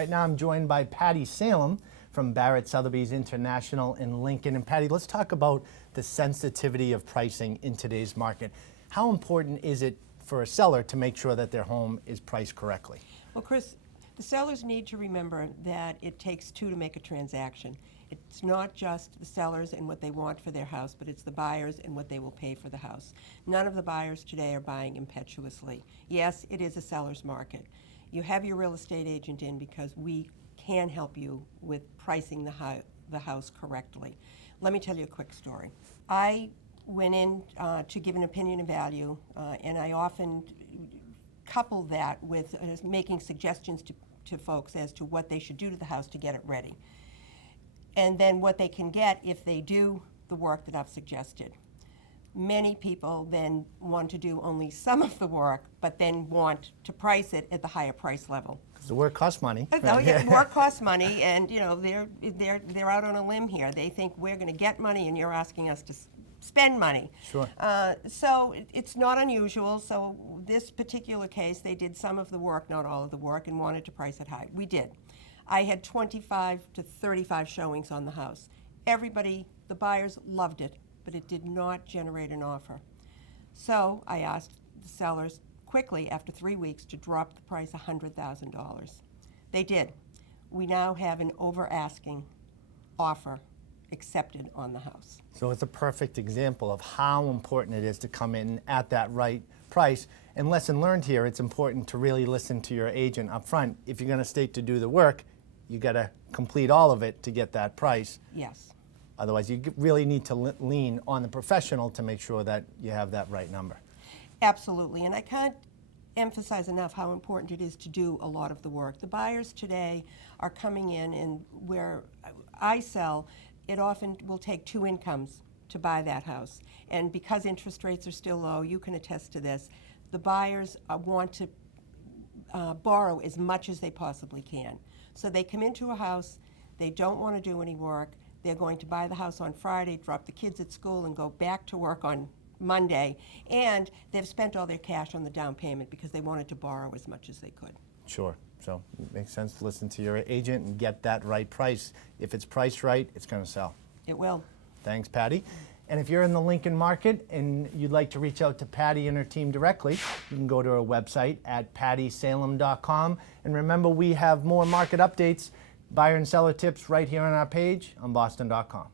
Right now I'm joined by Patty Salem from Barrett Sotheby's International in Lincoln. And Patty, let's talk about the sensitivity of pricing in today's market. How important is it for a seller to make sure that their home is priced correctly? Well, Chris, the sellers need to remember that it takes two to make a transaction. It's not just the sellers and what they want for their house, but it's the buyers and what they will pay for the house. None of the buyers today are buying impetuously. Yes, it is a seller's market. You have your real estate agent in because we can help you with pricing the house correctly. Let me tell you a quick story. I went in to give an opinion of value, and I often couple that with making suggestions to folks as to what they should do to the house to get it ready. And then what they can get if they do the work that I've suggested. Many people then want to do only some of the work, but then want to price it at the higher price level. Because the work costs money. Oh yeah, work costs money, and you know they're out on a limb here. They think we're going to get money, and you're asking us to spend money. Sure. So it's not unusual. So this particular case, they did some of the work, not all of the work, and wanted to price it high. We did. I had 25 to 35 showings on the house. Everybody, the buyers loved it, but it did not generate an offer. So I asked the sellers quickly, after 3 weeks, to drop the price $100,000. They did. We now have an over-asking offer accepted on the house. So it's a perfect example of how important it is to come in at that right price. And lesson learned here, it's important to really listen to your agent up front. If you're going to state to do the work, you got to complete all of it to get that price. Yes. Otherwise, you really need to lean on the professional to make sure that you have that right number. Absolutely, and I can't emphasize enough how important it is to do a lot of the work. The buyers today are coming in, and where I sell, it often will take two incomes to buy that house. And because interest rates are still low, you can attest to this, the buyers want to borrow as much as they possibly can. So they come into a house, they don't want to do any work, they're going to buy the house on Friday, drop the kids at school, and go back to work on Monday, and they've spent all their cash on the down payment because they wanted to borrow as much as they could. Sure. So it makes sense to listen to your agent and get that right price. If it's priced right, it's going to sell. It will. Thanks, Patty. And if you're in the Lincoln market and you'd like to reach out to Patty and her team directly, you can go to our website at pattysalem.com. And remember, we have more market updates, buyer and seller tips right here on our page on boston.com.